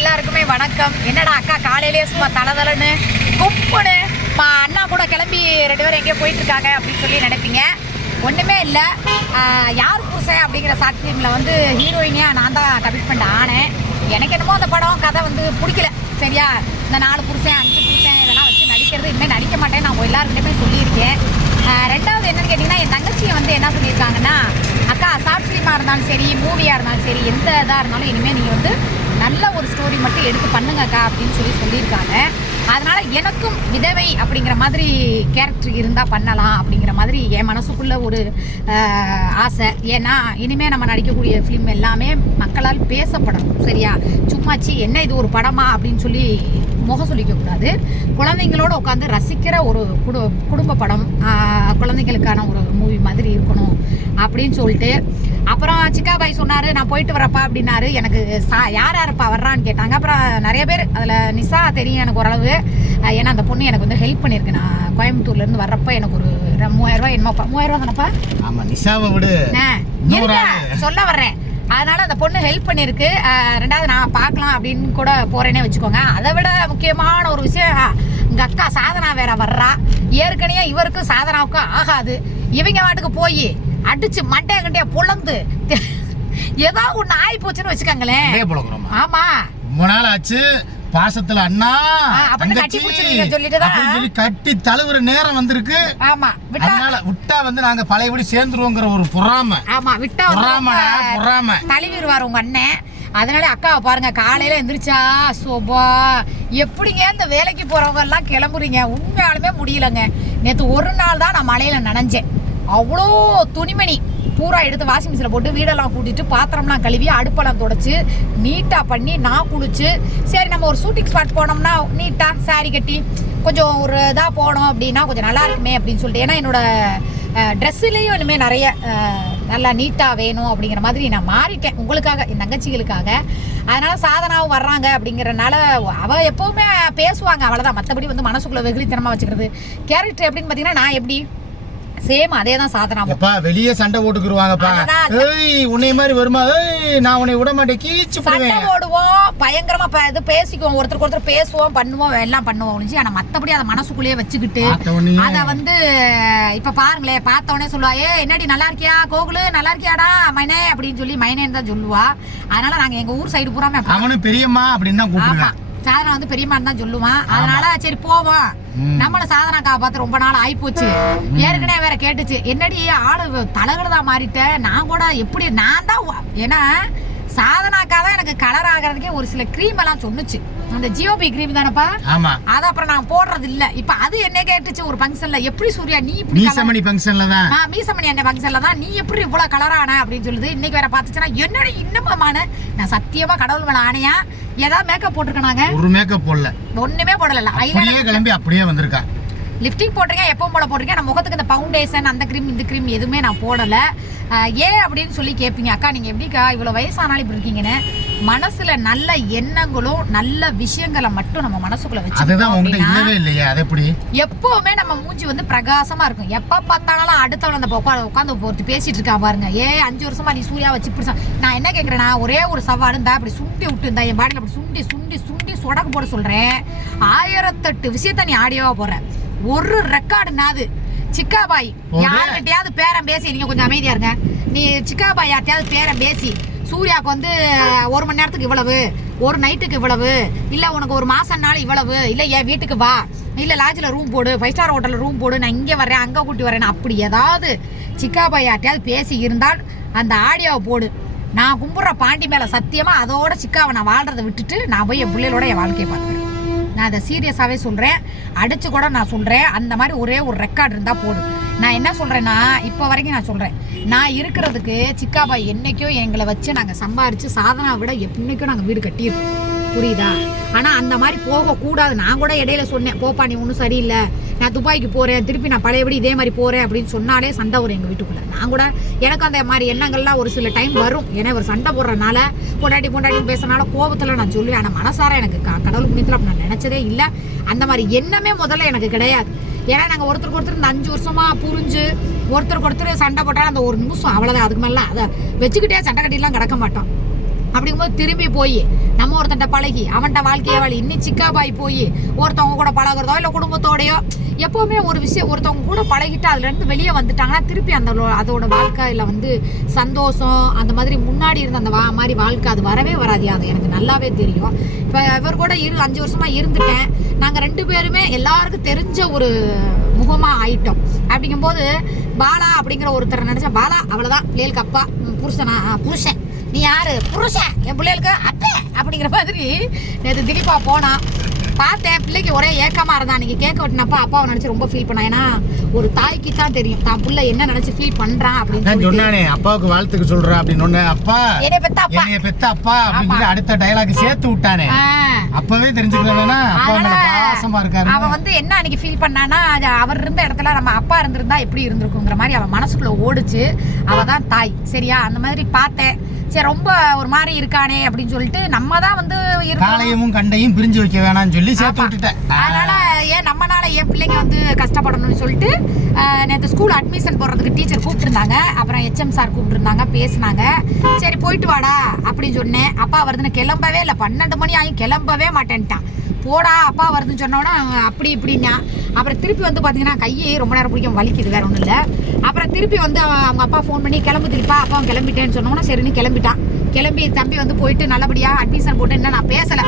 எல்லாருக்குமே வணக்கம். என்னடா அக்கா காலையிலேயே சும்மா தலதலன்னு குப்புன்னு அண்ணா கூட கிளம்பி 2 பேரும் எங்கேயோ போயிட்டு இருக்காங்க அப்படின்னு சொல்லி நினைப்பீங்க. ஒன்றுமே இல்லை. யார் புருஷன் அப்படிங்கிற ஷார்ட் ஃபிலிமில் வந்து ஹீரோயினியாக நான் தான் கமிட்மெண்ட் ஆனேன். எனக்கு என்னமோ அந்த படம் கதை வந்து பிடிக்கல. சரியா, இந்த 4 புருஷன் 5 புருஷன் இதெல்லாம் வச்சு நடிக்கிறது இனிமேல் நடிக்க மாட்டேன் நான் எல்லாருக்கிட்டையுமே சொல்லியிருக்கேன். ரெண்டாவது என்னன்னு கேட்டிங்கன்னா, என் தங்கச்சியை வந்து என்ன சொல்லியிருக்காங்கன்னா, அக்கா ஷார்ட் ஃபிலிமாக இருந்தாலும் சரி, மூவியாக இருந்தாலும் சரி, எந்த இதாக இருந்தாலும் இனிமேல் நீங்கள் வந்து நல்ல ஒரு ஸ்டோரி மட்டும் எடுத்து பண்ணுங்கக்கா அப்படின்னு சொல்லியிருக்காங்க. அதனால் எனக்கும் விதவை அப்படிங்கிற மாதிரி கேரக்டர் இருந்தால் பண்ணலாம் அப்படிங்கிற மாதிரி என் மனசுக்குள்ளே ஒரு ஆசை. ஏன்னா இனிமேல் நம்ம நடிக்கக்கூடிய ஃபிலிம் எல்லாமே மக்களால் பேசப்படணும். சரியா, சும்மாச்சு என்ன இது ஒரு படமா அப்படின்னு சொல்லி முகம் சொல்லிக்கக்கூடாது. குழந்தைங்களோட உட்காந்து ரசிக்கிற ஒரு குடும்ப படம், குழந்தைங்களுக்கான ஒரு மூவி மாதிரி இருக்கணும் அப்படின்னு சொல்லிட்டு. அப்புறம் சிக்கா பாய் சொன்னார், நான் போயிட்டு வரப்பா அப்படின்னாரு. எனக்கு யார் யாருப்பா வர்றான்னு கேட்டாங்க. அப்புறம் நிறைய பேர், அதில் நிஷா தெரியும் எனக்கு ஓரளவு. ஏன்னா அந்த பொண்ணு எனக்கு வந்து ஹெல்ப் பண்ணியிருக்கு. நான் கோயம்புத்தூர்லேருந்து வர்றப்ப எனக்கு ஒரு 3000 என்னப்பா 3000 தானப்பா. ஆமாம், நிஷாவை விடு சொல்ல வர்றேன். அதனால் அந்த பொண்ணு ஹெல்ப் பண்ணியிருக்கு. ரெண்டாவது நான் பார்க்கலாம் அப்படின்னு கூட போகிறேன்னே வச்சுக்கோங்க. அதை விட முக்கியமான ஒரு விஷயம், எங்கள் அக்கா சாதனா வேற வர்றா. ஏற்கனவே இவருக்கும் சாதனாவுக்கும் ஆகாது. இவங்க வாட்டுக்கு போய் அடிச்சு மண்டைய கண்டியா பொழந்து ஏதாவது ஒன்று ஆகி போச்சுன்னு வச்சுக்கோங்களேன். ஆமா, ரொம்ப நாள் ஆச்சு பாசத்துல அண்ணா கட்டி தழுவுற நேரம் வந்திருக்கு. ஆமா, விட்டா வந்து நாங்க பழையபடி சேர்ந்துருவோங்கிற ஒரு பொறாம. ஆமா, விட்டா பொறாம தழுவிடுவார் உங்க அண்ணன். அதனால அக்காவை பாருங்க, காலையில எந்திரிச்சா சோபா எப்படிங்க இந்த வேலைக்கு போறவங்க எல்லாம் கிளம்புறீங்க. உண்மையாலுமே முடியலங்க. நேற்று ஒரு நாள் தான் நான் மழையில நனைஞ்சேன். அவ்வளோ துணிமணி பூரா எடுத்து வாஷிங் மிஷினில் போட்டு வீடெல்லாம் கூட்டிட்டு பாத்திரம்லாம் கழுவி அடுப்பெல்லாம் தொடச்சி நீட்டாக பண்ணி நான் குளிச்சு, சரி நம்ம ஒரு ஷூட்டிங் ஸ்பாட் போனோம்னா நீட்டாக சாரி கட்டி கொஞ்சம் ஒரு இதாக போனோம் அப்படின்னா கொஞ்சம் நல்லா இருக்குமே அப்படின்னு சொல்லிட்டு. ஏன்னா என்னோட ட்ரெஸ்ஸுலேயும் இனிமேல் நிறைய நல்லா நீட்டாக வேணும் அப்படிங்கிற மாதிரி நான் மாறிட்டேன் உங்களுக்காக, என் தங்கச்சிகளுக்காக. அதனால் சாதனாவும் வர்றாங்க அப்படிங்கிறனால அவள் எப்போவுமே பேசுவாங்க, அவ்வளோதான். மற்றபடி வந்து மனசுக்குள்ளே வெகுளித்தனமாக வச்சுக்கிறது. கேரக்டர் எப்படின்னு பார்த்தீங்கன்னா, நான் எப்படி சேம் அதே தான் சாதனாப்பா. வெளியே சண்டை போட்டுக்குருவாங்கப்பா. உன்னை மாதிரி வருமா, நான் உன்னை விட மாட்டேன் கீச்சு சண்டை போடுவோம், பயங்கரமா இது பேசிக்குவோம், ஒருத்தருக்கு ஒருத்தர் பேசுவோம், பண்ணுவோம், எல்லாம் பண்ணுவோம். ஆனா மத்தபடி அதை மனசுக்குள்ளேயே வச்சுக்கிட்டு அத வந்து இப்ப பாருங்களேன், பார்த்தவொடனே சொல்லுவா, என்னடி நல்லா இருக்கியா கோகுலு, நல்லா இருக்கியாடா மைனே அப்படின்னு சொல்லி மைனேன்னு தான் சொல்லுவா. அதனால நாங்க எங்க ஊர் சைடு பூராமே அவனும் பெரியம்மா அப்படின்னு தான் கூப்பிடுவான். சாதனா வந்து பெரியம்மான்னு தான் சொல்லுவான். அதனால சரி போவோம், நம்மள சாதனாக்காவை பார்த்து ரொம்ப நாள் ஆயிப்போச்சு. ஏற்கனவே வேற கேட்டுச்சு, என்னடி ஆளு தலகடதா மாறிட்ட. நான் கூட எப்படி நான் தான், ஏன்னா சாதனாக்கா தான் எனக்கு கலர் ஆகிறதுக்கே ஒரு சில கிரீம் எல்லாம் சொன்னுச்சு. அந்த ஜியோபி கிரீம் தானப்பா. அது அப்புறம் நான் போடுறது இல்ல. இப்ப அது என்ன கேட்டுச்சு ஒரு ஃபங்க்ஷன்ல, எப்படி சூர்யா நீ இப்படி மீசமணி ஃபங்க்ஷன்ல தான், மீசமணி என்ன ஃபங்க்ஷன்ல தான் நீ எப்படி இவ்வளவு கலரான அப்படின்னு சொல்லுது. இன்னைக்கு வேற பாத்துச்சுன்னா என்னடி இன்னமான. நான் சத்தியமா கடவுள் மேல ஆணையா ஏதாவது மேக்கப் போட்டிருக்காங்க? ஒரு மேக்கப் போடல, ஒண்ணுமே போடல. அப்படியே கிளம்பி அப்படியே வந்திருக்கா. லிப்டிக் போட்டிருக்கேன், எப்பவும் போல போட்டிருக்கேன். நான் முகத்துக்கு இந்த ஃபவுண்டேஷன் அந்த க்ரீம் இந்த க்ரீம் எதுவுமே நான் போடலை. ஏன் அப்படின்னு சொல்லி கேட்பீங்க, அக்கா நீங்கள் எப்படிக்கா இவ்வளோ வயசானாலும் இப்படி இருக்கீங்கன்னு. மனசுல நல்ல எண்ணங்களும் நல்ல விஷயங்களை மட்டும் நம்ம மனசுக்குள்ள வச்சு எப்பவுமே நம்ம மூஞ்சி வந்து பிரகாசமா இருக்கும். எப்ப பார்த்தாலும் அடுத்தவங்க அந்த உட்காந்து போட்டு பேசிட்டு இருக்கா பாருங்க. 5 வருஷமா நீ சூர்யா வச்சு இப்படி. நான் என்ன கேட்கறேன்னா, ஒரே ஒரு சவால் இருந்தா அப்படி சுண்டி விட்டு இருந்தா என் பாடியில் அப்படி சுண்டி சுண்டி சுண்டி சொடக்கு போட சொல்றேன். 1008 விஷயத்த நீ ஆடியோவா போடுற. ஒரு ரெக்கார்டுனாது சிக்காபாய் யார்கிட்டயாவது பேரம் பேசி, நீங்க கொஞ்சம் அமைதியா இருங்க. நீ சிக்காபாய் யார்கிட்டயாவது பேரம் பேசி சூர்யாவுக்கு வந்து 1 மணி நேரத்துக்கு இவ்வளவு, ஒரு நைட்டுக்கு இவ்வளவு, இல்ல உனக்கு ஒரு மாசம் நாள் இவ்வளவு, இல்ல என் வீட்டுக்கு வா, இல்ல லாட்ஜில் ரூம் போடு, 5 ஸ்டார் ஹோட்டல்ல ரூம் போடு, நான் இங்கே வரேன் அங்கே கூட்டி வரேன், அப்படி ஏதாவது சிக்காபாய் யார்கிட்டயாவது பேசி இருந்தால் அந்த ஆடியோவை போடு. நான் கும்பிட்ற பாண்டி மேல சத்தியமா அதோட சிக்காவை நான் வாழ்றதை விட்டுட்டு நான் போய் என் பிள்ளைகளோட என் வாழ்க்கையை பார்த்துக்கிறேன். நான் அதை சீரியஸாகவே சொல்கிறேன், அடிச்சு கூட நான் சொல்கிறேன். அந்த மாதிரி ஒரே ஒரு ரெக்கார்டு இருந்தால் போடும். நான் என்ன சொல்கிறேன்னா, இப்போ வரைக்கும் நான் சொல்கிறேன், நான் இருக்கிறதுக்கு சிக்காபாய் என்னைக்கோ எங்களை வச்சு நாங்கள் சம்பாரித்து சாதனா விட என்னைக்கோ நாங்கள் வீடு கட்டியிருக்கோம், புரியுதா? ஆனால் அந்த மாதிரி போகக்கூடாது. நான் கூட இடையில சொன்னேன், போப்பா நீ ஒன்றும் சரியில்லை, நான் துபாய்க்கு போகிறேன், திருப்பி நான் பழையபடி இதே மாதிரி போகிறேன் அப்படின்னு சொன்னாலே சண்டை வரும் எங்கள் வீட்டுக்குள்ளே. நான் கூட எனக்கு அந்த மாதிரி எண்ணங்கள்லாம் ஒரு சில டைம் வரும். ஏன்னா ஒரு சண்டை போடுறதுனால பொண்டாட்டி பேசுறதுனால கோபத்தில் நான் சொல்லுவேன். ஆனால் மனசார எனக்கு கடவுள் புண்ணியத்தில் அப்படி நான் நினச்சதே இல்லை. அந்த மாதிரி எண்ணமே முதல்ல எனக்கு கிடையாது. ஏன்னா நாங்கள் ஒருத்தருக்கு ஒருத்தர் இந்த 5 வருஷமா புரிஞ்சு ஒருத்தருக்கு ஒருத்தர் சண்டை போட்டாலும் அந்த ஒரு நிமிஷம் அவ்வளோதான். அதுக்கு மேலே அதை வச்சுக்கிட்டே சண்டை கட்டிலாம் கிடக்க மாட்டோம். அப்படிங்கும்போது திரும்பி போய் நம்ம ஒருத்தன்ட்ட பழகி அவன்கிட்ட வாழ்க்கையை வாழி இன்னும் சிக்காபாய் போய் ஒருத்தவங்க கூட பழகுறதோ இல்லை குடும்பத்தோடையோ எப்போவுமே ஒரு விஷயம் ஒருத்தவங்க கூட பழகிட்டு அதுலேருந்து வெளியே வந்துட்டாங்கன்னா திருப்பி அதோட வாழ்க்கையில் வந்து சந்தோஷம் அந்த மாதிரி முன்னாடி இருந்த அந்த மாதிரி வாழ்க்கை அது வரவே வராது. அது எனக்கு நல்லாவே தெரியும். இப்போ இவர் கூட 5 வருஷமாக இருந்துட்டேன். நாங்கள் 2 பேருமே எல்லாருக்கும் தெரிஞ்ச ஒரு முகமாக ஆயிட்டோம். அப்படிங்கும்போது பாலா அப்படிங்கிற ஒருத்தரை நினச்சா பாலா அவ்வளோதான் பிள்ளைகளுக்கு அப்பா, புருஷன் நீ யாரு புருஷன், என் பிள்ளைகளுக்கு அப்பே அப்படிங்கிற மாதிரி நேற்று திலீப்பா போனா பார்த்தேன். பிள்ளைக்கு ஒரே ஏக்கமா இருந்தா. நீங்க கேட்க விட்டுனப்பா அப்பாவை நினைச்சு ரொம்ப ஃபீல் பண்ணா. ஏன்னா ஒரு தாய்க்கு தான் தெரியும் தான் புள்ள என்ன நினைச்சு ஃபீல் பண்றான் அப்படின்னு சொன்னானே. அப்பாவுக்கு வாழ்த்துக்கு சொல்றா அப்படின்னு அப்பா என்னைய பெத்த அப்பா அப்படின்னு அடுத்த டயலாக் சேர்த்து விட்டானே. அப்பவே தெரிஞ்சுக்கலன்னா அப்பா மேல பாசமா இருக்காரு. அவன் வந்து என்ன அன்னைக்கு ஃபீல் பண்ணானா அவர் இருந்த இடத்துல நம்ம அப்பா இருந்திருந்தா எப்படி இருந்திருக்குங்கிற மாதிரி அவன் மனசுக்குள்ள ஓடுச்சு. அவ தான் தாய் சரியா. அந்த மாதிரி பார்த்தேன். சரி ரொம்ப ஒரு மாதிரி இருக்கானே அப்படின்னு சொல்லிட்டு நம்ம தான் வந்து காலையும் கண்டையும் பிரிஞ்சு வைக்க வேணாம்னு சொல்லி சேர்த்து விட்டுட்டேன். அதனால நம்மனால என் பிள்ளைங்க வந்து கஷ்டப்படணும்னு சொல்லிட்டு நேற்று ஸ்கூல் அட்மிஷன் போடுறதுக்கு டீச்சர் கூப்பிட்டுருந்தாங்க. அப்புறம் HM சார் கூப்பிட்டுருந்தாங்க, பேசினாங்க. சரி போயிட்டு வாடா அப்படின்னு சொன்னேன். அப்பா வருதுன்னு கிளம்பவே இல்லை. 12 மணி ஆகும் கிளம்பவே மாட்டேன்ட்டான். போடா அப்பா வருதுன்னு சொன்னோன்னா அப்படி இப்படின்னா அப்புறம் திருப்பி வந்து பார்த்தீங்கன்னா கையை ரொம்ப நேரம் பிடிக்கும் வலிக்குது, வேற ஒன்றும் இல்லை. அப்புறம் திருப்பி வந்து அவங்க அப்பா ஃபோன் பண்ணி கிளம்பு திருப்பா அப்பா அவன் கிளம்பிட்டேன்னு சொன்னோன்னா சரின்னு கிளம்பிட்டான். கிளம்பி தம்பி வந்து போயிட்டு நல்லபடியாக அட்மிஷன் போட்டு என்ன நான் பேசலை.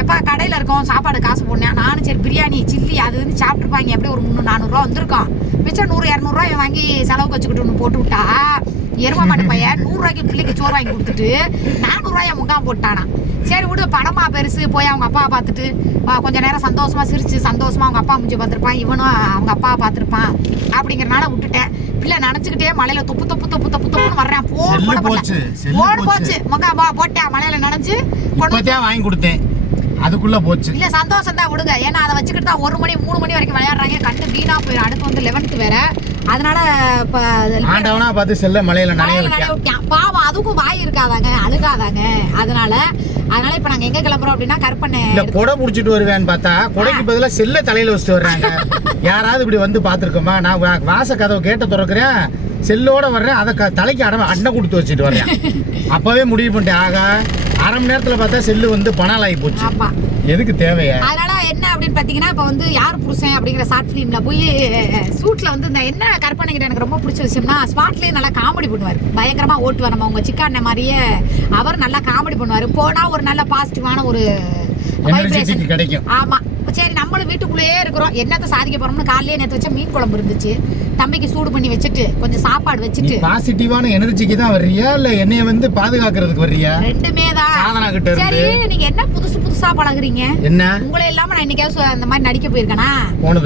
எப்பா கடையில் இருக்கோம் சாப்பாடு காசு போடனேன். நானும் சரி பிரியாணி சில்லி அது வந்து சாப்பிட்ருப்பாங்க எப்படியும் ஒரு 300-400 ரூபா வந்திருக்கோம். மிச்சம் 100-200 ரூபாய் வாங்கி செலவுக்கு வச்சுக்கிட்டு ஒன்று போட்டு விட்டா எரும மாட்டு பையன் 100 ரூபாய்க்கு பிள்ளைக்கு சோறு வாங்கி கொடுத்துட்டு 400 ரூபாயை முகாம் போட்டானா. சரி விடு படமா பெருசு போய் அவங்க அப்பாவை பார்த்துட்டு கொஞ்ச நேரம் சந்தோஷமா சிரிச்சு சந்தோஷமா அவங்க அப்பா முடிஞ்சு பார்த்துருப்பான், இவனும் அவங்க அப்பாவை பார்த்துருப்பான் அப்படிங்கிறனால விட்டுட்டேன். பிள்ளை நினைச்சுக்கிட்டே மலையில தொப்பு தொப்பு தொப்பு தொப்பு தொப்புன்னு வர்றேன். போச்சு முகாம் போட்டேன் மலையில நினைச்சு வாங்கி கொடுத்தேன். அதுக்குள்ள போச்சு இல்ல சந்தோஷம் தான் விடுங்க. ஏன்னா அதை வச்சுக்கிட்டு தான் 1 மணி 3 மணி வரைக்கும் விளையாடுறாங்க. கண்ணு வீணா போயிடும். அடுத்து வந்து 11th வேற. அதனால ஆண்டவனா பார்த்து செல்ல மலையில நனைய விட்டான். பாவம் அதுக்கும் வாய் இருக்காதாங்க, அழுகாதாங்க. அதனால இப்ப நாங்க எங்க கிளம்புறோம் அப்படின்னா கற்பனை இல்ல கொடை புடிச்சிட்டு வருவேன்னு பார்த்தா கொடைக்கு பதிலா செல்ல தலையில வச்சுட்டு வர்றாங்க. யாராவது இப்படி வந்து பாத்துருக்கோமா? நான் வாச கதவை கேட்ட திறக்கிறேன், செல்லோட வர்றேன், அதை தலைக்கு அண்ணை கொடுத்து வச்சுட்டு வர்றேன். அப்பவே முடிவு பண்ணிட்டேன், ஆகா 1/2 மணி நேரத்துல பார்த்தா செல்லு வந்து பணாலாகி போச்சு. எதுக்கு தேவையா? அதனால என்ன அப்படின்னு பாத்தீங்கன்னா இப்ப வந்து யார் புருஷன் அப்படிங்கிற ஷார்ட் பிலிம்ல போய் சூட்ல வந்து இந்த என்ன கற்பனை கிட்ட எனக்கு ரொம்ப பிடிச்ச விஷயம்னா ஸ்பாட்லயே நல்லா காமெடி பண்ணுவாரு, பயங்கரமா ஓட்டுவார். நம்ம உங்க சிக்கா அண்ணன் மாதிரியே அவர் நல்லா காமெடி பண்ணுவாரு. போனா ஒரு நல்ல பாசிட்டிவான ஒரு வைப்ரேஷன் கிடைக்கும். ஆமா சரி நம்மளும் வீட்டுக்குள்ளேயே இருக்கிறோம், என்னத்தை சாதிக்க போறோம்னு காலையிலே நேற்று வச்ச மீன் குழம்பு இருந்துச்சு, தம்பிக்கு சூடு பண்ணி வச்சுட்டு கொஞ்சம் சாப்பாடு வச்சுட்டு. பாசிட்டிவான எனர்ஜிக்கு தான் வர்றியா இல்ல என்னைய வந்து பாதுகாக்கிறதுக்கு வர்றியா? ரெண்டுமே தான். சாதனா கிட்ட இருந்து. சரி நீங்க என்ன புதுசா பழகுறீங்க? என்ன உங்களை இல்லாம நான் இன்னைக்கு அந்த மாதிரி நடிக்க போயிருக்கேனா?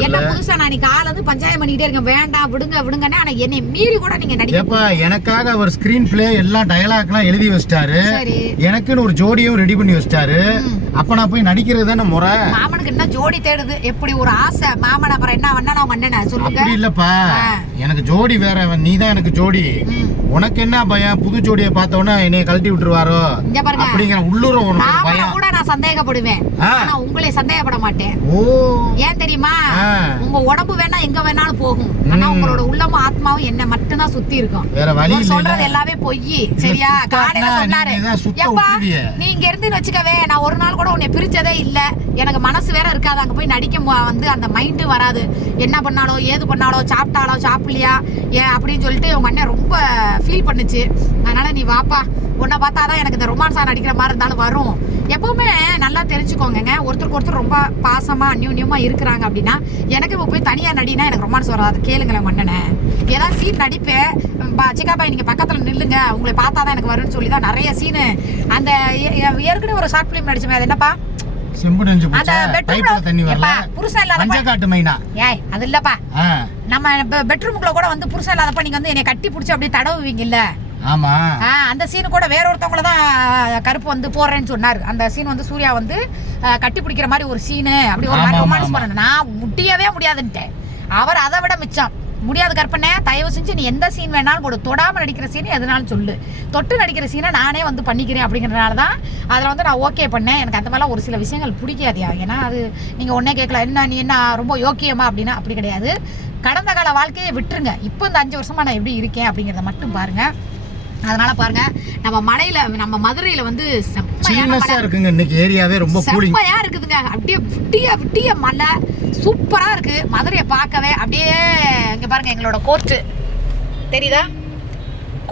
என்ன புதுசா நான் இன்னைக்கு காலையில இருந்து பஞ்சாயத்து பண்ணிட்டே இருக்கேன், வேண்டாம் விடுங்கன்னு. ஆனா என்னை மீறி கூட நீங்க நடிக்க. எனக்காக அவர் ஸ்கிரீன் பிளே எல்லாம் டயலாக்லாம் எழுதி வச்சிட்டாரு, எனக்குன்னு ஒரு ஜோடியும் ரெடி பண்ணி வச்சிட்டாரு. அப்ப நான் போய் நடிக்கிறது தானே முறை. மாமனுக்கு என்ன ஜோடி தேடுது, எப்படி ஒரு ஆசை மாமன். அப்புறம் என்ன வண்ணா அவங்க அண்ணன் சொல்லுங்க. அப்படி இல்லப்பா, எனக்கு ஜோடி வேற, நீ தான் எனக்கு ஜோடி. உனக்கு என்ன பயம்? புது ஜோடியை பார்த்தோன்னா என்னைய கழட்டி விட்டுருவாரோ அப்படிங்கிற உள்ளூர பயம் கூட நான் சந்தேகப்படுவேன். ஆனா உங்களை சந்தேகப்பட மாட்டேன். ஏன் தெரியுமா? உங்க உடம்பு வேணா எங்க வேணாலும் போகும், ஆனா உங்களோட உள்ளமும் ஆத்மாவும் என்ன மட்டும் தான் சுத்தி இருக்கும். வேற வழி இல்ல. சொல்றது எல்லாமே பொய் சரியா? காலையில சொன்னாரு நீ இங்க இருந்து வச்சுக்கவே, நான் ஒரு நாள் கூட உன்னை பிரிச்சதே இல்ல, எனக்கு மனசு வேற இருக்காது அங்க போய் நடிக்க வந்து அந்த மைண்டு வராது. என்ன பண்ணாலோ ஏது பண்ணாலோ சாப்பிட்டாலோ சாப்பிடலையா ஏன் அப்படின்னு சொல்லிட்டு உங்க அண்ணன் ரொம்ப ஃபீல் பண்ணுச்சு. அதனால நீ வாப்பா, உன்னை பார்த்தாதான் எனக்கு இந்த ரொமான்ஸா நடிக்கிற மாதிரி இருந்தாலும் வரும். எப்பவுமே நல்லா தெரிஞ்சுக்கோங்க, ஒருத்தருக்கு ஒருத்தர் ரொம்ப பாசமா அந்யூன்யமா இருக்கிறாங்க அப்படின்னா. எனக்கு இப்போ போய் தனியா நடினா எனக்கு ரொமான்ஸ் வராது. கேளுங்களேன் மன்னனை ஏதாவது சீன் நடிப்பேன், சிக்காபாய் நீங்க பக்கத்துல நில்லுங்க உங்களை பார்த்தாதான் எனக்கு வரும்னு சொல்லி தான் நிறைய சீனு. அந்த ஏற்கனவே ஒரு ஷார்ட் பிலிம் நடிச்சுமே, அது என்னப்பா செம்புடஞ்சு போச்சா, பைப்ல தண்ணி வரல, புருஷன் இல்லாத மஞ்சக்காட்டு மைனா. ஏய் அது இல்லப்பா, நம்ம பெட்ரூமுக்குள்ள கூட வந்து புருஷன் இல்லாதப்ப நீங்க வந்து என்னை கட்டி பிடிச்சி அப்படியே தடவுவீங்க இல்ல? ஆமா. அந்த சீன் கூட வேற ஒருத்தவங்கள தான் கருப்பு வந்து போடுறேன்னு சொன்னாரு. அந்த சீன் வந்து சூர்யா வந்து கட்டி பிடிக்கிற மாதிரி ஒரு சீனு, அப்படி ஒரு மாதிரி ரொமான்ஸ் பண்ண நான் முடியவே முடியாதுன்ட்டேன். அவர் அதை விட மிச்சம் முடியாது கற்பனை, தயவு செஞ்சு நீ எந்த சீன் வேணாலும் போடு, தொடாம நடிக்கிற சீன் எதுனாலும் சொல்லு, தொட்டு நடிக்கிற சீனை நானே வந்து பண்ணிக்கிறேன் அப்படிங்கிறதுனால தான் அதில் வந்து நான் ஓகே பண்ணேன். எனக்கு அந்த மாதிரிலாம் ஒரு சில விஷயங்கள் பிடிக்காதியா. ஏன்னா அது நீங்கள் ஒன்றே கேட்கல, என்ன நீ என்ன ரொம்ப யோக்கியமா அப்படின்னா அப்படி கிடையாது. கடந்த கால வாழ்க்கையை விட்டுருங்க, இப்போ இந்த 5 வருஷமா நான் எப்படி இருக்கேன் அப்படிங்கிறத மட்டும் பாருங்க. அதனால பாருங்க நம்ம மதுரையில வந்து சில்னஸா இருக்குங்க இன்னைக்கு ஏரியாவே ரொம்ப கூலிங் செம்மையா இருக்குதுங்க. அப்படியே விட்டிய மழை சூப்பரா இருக்கு மதுரையை பார்க்கவே. அப்படியே இங்க பாருங்க எங்களோட கோர்ட்டு தெரியுதா,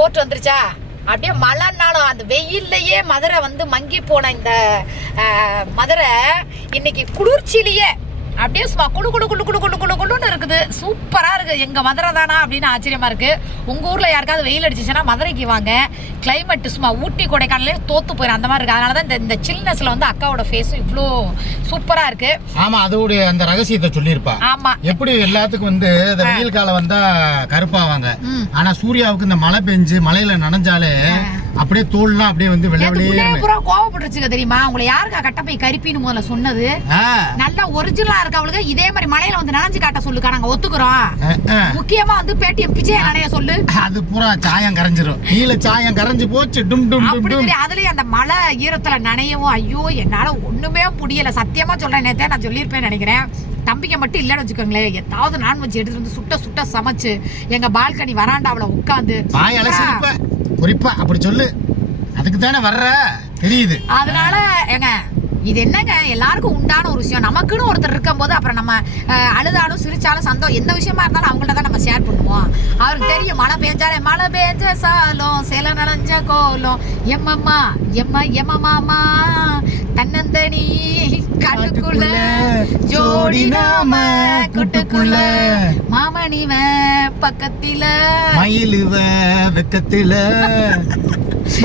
கோர்ட் வந்துருச்சா. அப்படியே மழைனாலும் அந்த வெயில்லையே மதுரை வந்து மங்கி போன இந்த மதுரை இன்னைக்கு குளிர்ச்சியிலேயே அப்படியே சும்மா குளுன்னு இருக்குது. சூப்பரா இருக்கு. எங்க மதுரை தானா அப்படின்னு ஆச்சரியமா இருக்கு. உங்க ஊர்ல யாருக்காவது வெயில் அடிச்சுச்சுன்னா மதுரைக்கு வாங்க. கிளைமேட் சும்மா ஊட்டி கொடைக்கானலே தோத்து போயிடும் அந்த மாதிரி இருக்கு. அதனாலதான் இந்த சில்னஸ்ல வந்து அக்காவோட ஃபேஸும் இவ்வளோ சூப்பரா இருக்கு. ஆமா, அதோட அந்த ரகசியத்தை சொல்லியிருப்பா. ஆமா, எப்படி எல்லாத்துக்கும் வந்து இந்த வெயில் காலம் வந்தா கருப்பாவாங்க, ஆனா சூர்யாவுக்கு இந்த மழை பெஞ்சு மழையில நனைஞ்சாலே அப்படியே தோல்லாம் அப்படியே வந்து கோவப்பட்டுருச்சுங்க தெரியுமா. உங்களை யாருக்கா கட்டப்பை கரிப்பின்னு முதல்ல சொன்னது? நல்லா ஒரிஜினலா இருக்கு அவளுக்கு. இதே மாதிரி மழையில வந்து நனைஞ்சு காட்ட சொல்லுக்கா, நாங்க ஒத்துக்குறோம். முக்கியமா வந்து பேட்டிஎம் பிச்சைய நனைய சொல்லு. அது பூரா சாயம் கரைஞ்சிரும். நீல சாயம் கரைஞ்சு போச்சு. அதுலயே அந்த மழை ஈரத்துல நனையவும் ஐயோ என்னால ஒண்ணுமே முடியல. சத்தியமா சொல்றேன், நேத்தே நான் சொல்லியிருப்பேன் நினைக்கிறேன். தம்பிக்க மட்டும் இல்லன்னு வச்சுக்கோங்களேன், ஏதாவது நான்வெஜ் எடுத்துட்டு வந்து சுட்ட சமைச்சு எங்க பால்கனி வராண்டாவுல உட்காந்து குறிப்பா அப்படி சொல்லு. அதுக்கு தானே வர்ற தெரியுது. அதனால ஏங்க இது என்னங்க எல்லாருக்கும் உண்டான ஒரு விஷயம். நமக்குன்னு ஒருத்தர் இருக்கும் போது அப்புறம் நம்ம அழுதாலும் சிரிச்சாலும் சந்தோஷம் எந்த விஷயமா இருந்தாலும் அவங்கள்ட்ட தான் நம்ம ஷேர் பண்ணுவோம். அவருக்கு தெரியும் மழை பெஞ்ச சாலும் சில நனைஞ்ச கோலம் எம்மம்மா தன்னந்தனி காட்டுக்குள்ள ஜோடி நாம கூட்டுக்குள்ள மாமணிவ பக்கத்தில மயிலுவ வெக்கத்தில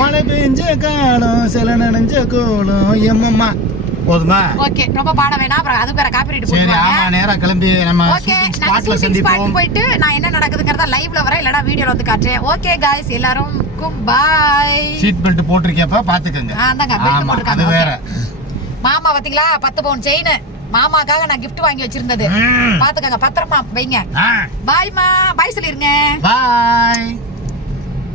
மழை பெஞ்ச காலம் சில நனைஞ்ச கோலம் எம்மம்மா. போதுமா? ஓகே, ரொம்ப பாட வேணாம். அப்புறம் அது பேர காப்பிரைட் போடுவாங்க. சரி, ஆமா, நேரா கிளம்பி நம்ம ஸ்பாட்ல சந்திப்போம். போயிட்டு நான் என்ன நடக்குதுங்கறத லைவ்ல வரேன், இல்லனா வீடியோல வந்து காட்டுறேன். ஓகே गाइस, எல்லாருக்கும் பை. சீட் பெல்ட் போட்டுருக்கியப்பா பாத்துக்கங்க. அதாங்க பெல்ட் போட்டுருக்காங்க. அது வேற. மாமா பாத்தீங்களா 10 பவுன் செயின் மாமாக்காக நான் gift வாங்கி வச்சிருந்தது. பாத்துக்கங்க, பத்திரமா வைங்க. பாய்மா, பாய் சொல்லிருங்க. பாய்.